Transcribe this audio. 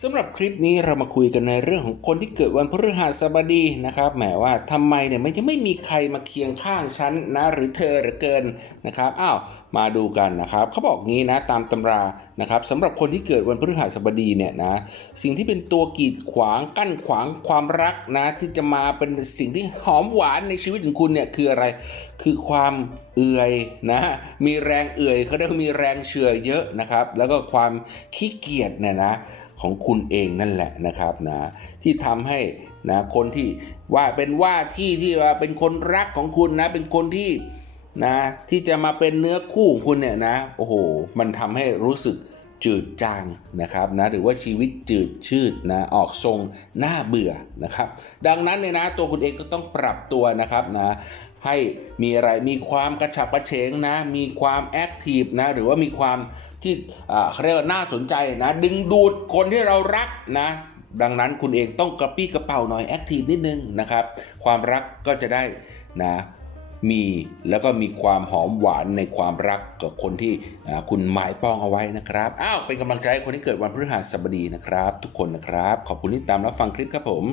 สำหรับคลิปนี้เรามาคุยกันในเรื่องของคนที่เกิดวันพฤหัสบดีนะครับแหมว่าทำไมเนี่ยมันจะไม่มีใครมาเคียงข้างฉันนะหรือเธอหรือเกินนะครับอ้าวมาดูกันนะครับเขาบอกงี้นะตามตำรานะครับสำหรับคนที่เกิดวันพฤหัสบดีเนี่ยนะสิ่งที่เป็นตัวกีดขวางกั้นขวางความรักนะที่จะมาเป็นสิ่งที่หอมหวานในชีวิตของคุณเนี่ยคืออะไรคือความเอื่อยนะมีแรงเอื่อยเขาเรียกว่ามีแรงเฉื่อเยอะนะครับแล้วก็ความขี้เกียจเนี่ยนะของคุณเองนั่นแหละนะครับนะที่ทำให้นะคนที่ว่าเป็นว่าที่ที่ว่าเป็นคนรักของคุณนะ เป็นคนที่นะที่จะมาเป็นเนื้อคู่ของคุณเนี่ยนะโอ้โหมันทำให้รู้สึก จืดจางนะครับนะหรือว่าชีวิตจืดชืดนะออกทรงน่าเบื่อนะครับ ดังนั้นเนี่ยนะตัวคุณเองก็ต้องปรับตัวนะครับนะให้มีอะไรมีความกระฉับกระเฉงนะมีความแอคทีฟนะหรือว่ามีความที่เขาเรียกว่าน่าสนใจนะดึงดูดคนที่เรารักนะดังนั้นคุณเองต้องกระปี้กระเป๋าหน่อยแอคทีฟนิดนึงนะครับ ความรักก็จะได้นะ มีแล้วก็มีความหอมหวานในความรักกับคนที่คุณหมายปองเอาไว้นะครับ อ้าว เป็นกำลังใจคนที่เกิดวันพฤหัสบดีนะครับ ทุกคนนะครับ ขอบคุณที่ตามรับฟังคลิปครับผม